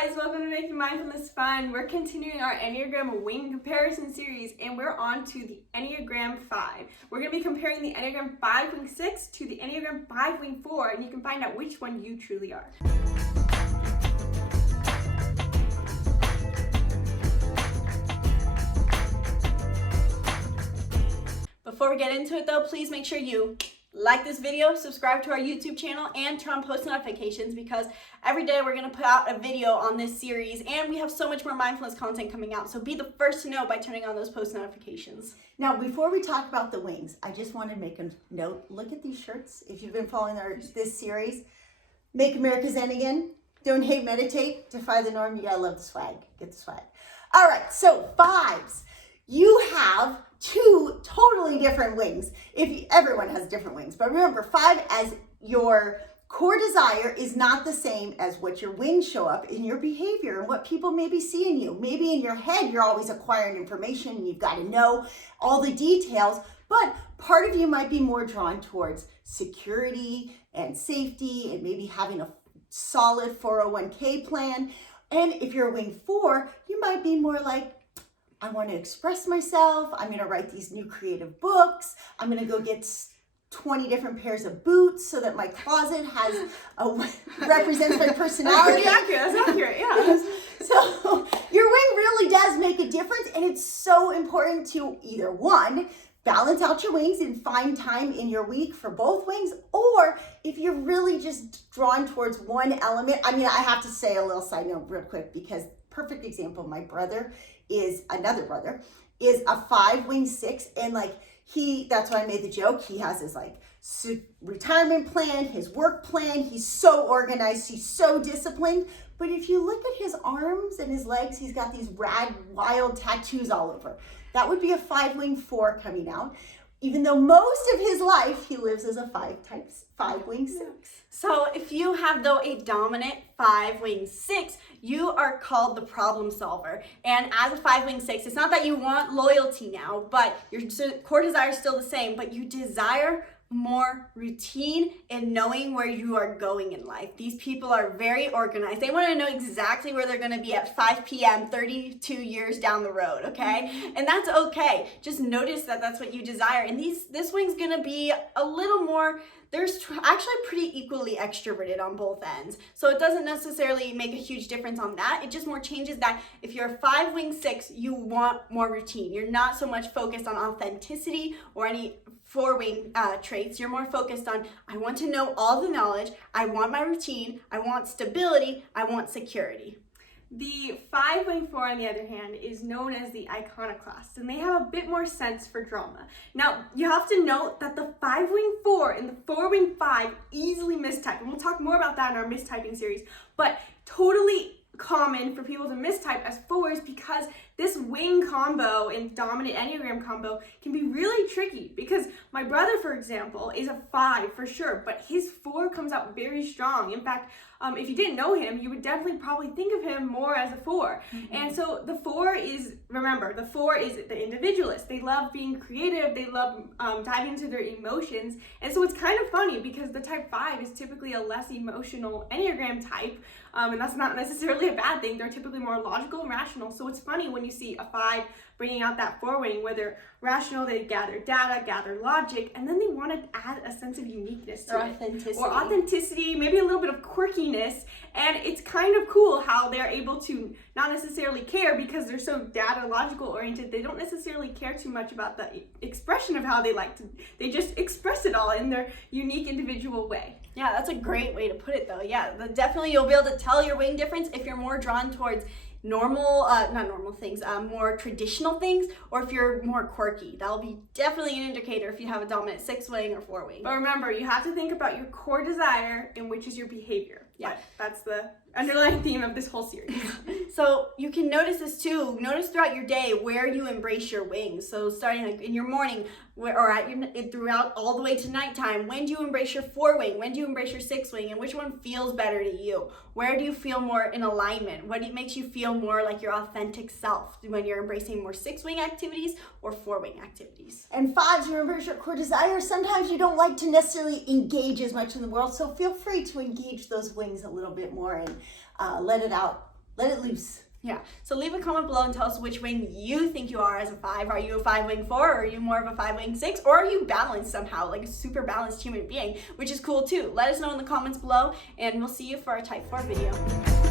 guys, welcome to Making Mindfulness Fun. We're continuing our Enneagram wing comparison series and we're on to the Enneagram 5. We're going to be comparing the Enneagram 5 wing 6 to the Enneagram 5 wing 4 and you can find out which one you truly are. Before we get into it though, please make sure you like this video, subscribe to our YouTube channel, and turn on post notifications because every day we're going to put out a video on this series and we have so much more mindfulness content coming out. So be the first to know by turning on those post notifications. Now, before we talk about the wings, I just want to make a note. Look at these shirts. If you've been following this series, Make America Zen Again, Don't Hate, Meditate, Defy the Norm. You gotta love the swag. Get the swag. All right, so fives. You have two totally different wings. Everyone has different wings, but remember, 5 as your core desire is not the same as what your wings show up in your behavior and what people maybe see in you. Maybe in your head, you're always acquiring information and you've got to know all the details, but part of you might be more drawn towards security and safety and maybe having a solid 401k plan. And if you're a wing 4, you might be more like, I want to express myself. I'm going to write these new creative books. I'm going to go get 20 different pairs of boots so that my closet represents my personality. That's accurate, yeah. So your wing really does make a difference, and it's so important to either one, balance out your wings and find time in your week for both wings, or if you're really just drawn towards one element. I mean, I have to say a little side note real quick because perfect example, my brother is a 5 wing 6, and that's why I made the joke. He has his retirement plan, his work plan. He's so organized, he's so disciplined. But if you look at his arms and his legs, he's got these rad, wild tattoos all over. That would be a 5 wing 4 coming out. Even though most of his life he lives as a 5 wing 6. So if you have though a dominant 5 wing 6, you are called the problem solver. And as a 5 wing 6, it's not that you want loyalty now, but your core desire is still the same, but you desire more routine and knowing where you are going in life. These people are very organized. They want to know exactly where they're going to be at 5 p.m. 32 years down the road, okay? And that's okay. Just notice that that's what you desire. And this wing's going to be a little more, there's actually pretty equally extroverted on both ends. So it doesn't necessarily make a huge difference on that. It just more changes that if you're a 5 wing 6, you want more routine. You're not so much focused on authenticity or any 4 wing traits. You're more focused on, I want to know all the knowledge, I want my routine, I want stability, I want security. The 5 wing 4, on the other hand, is known as the iconoclast, and they have a bit more sense for drama. Now, you have to note that the 5 wing 4 and the 4 wing 5 easily mistype, and we'll talk more about that in our mistyping series, but totally common for people to mistype as 4s because this wing combo and dominant Enneagram combo can be really tricky because my brother, for example, is a 5 for sure, but his 4 comes out very strong. In fact, if you didn't know him, you would definitely probably think of him more as a 4. And so the 4 is, remember, the 4 is the individualist. They love being creative. They love diving into their emotions. And so it's kind of funny because the type 5 is typically a less emotional Enneagram type. And that's not necessarily a bad thing. They're typically more logical and rational. So it's funny when you see a 5 bringing out that 4 wing where they're rational, they gather data, gather logic, and then they want to add a sense of uniqueness to it. Or authenticity, maybe a little bit of quirkiness. And it's kind of cool how they're able to not necessarily care because they're so data logical oriented. They don't necessarily care too much about the expression of how they like to. They just express it all in their unique individual way. Yeah, that's a great way to put it though. Yeah, definitely you'll be able to tell your wing difference if you're more drawn towards more traditional things, or if you're more quirky. That'll be definitely an indicator if you have a dominant 6 wing or 4 wing. But remember, you have to think about your core desire and which is your behavior. Yeah, that's the underlying theme of this whole series. So you can notice this too. Notice throughout your day where you embrace your wings. So starting in your morning, throughout all the way to nighttime, when do you embrace your 4 wing? When do you embrace your 6 wing? And which one feels better to you? Where do you feel more in alignment? What makes you feel more like your authentic self when you're embracing more 6 wing activities or 4 wing activities? And 5s, you embrace your core desires. Sometimes you don't like to necessarily engage as much in the world, so feel free to engage those wings a little bit more and let it out let it loose. Yeah, so leave a comment below and tell us which wing you think you are as a 5. Are you a 5 wing 4, or are you more of a 5 wing 6, or are you balanced somehow, like a super balanced human being, which is cool too. Let us know in the comments below, and we'll see you for our type 4 video.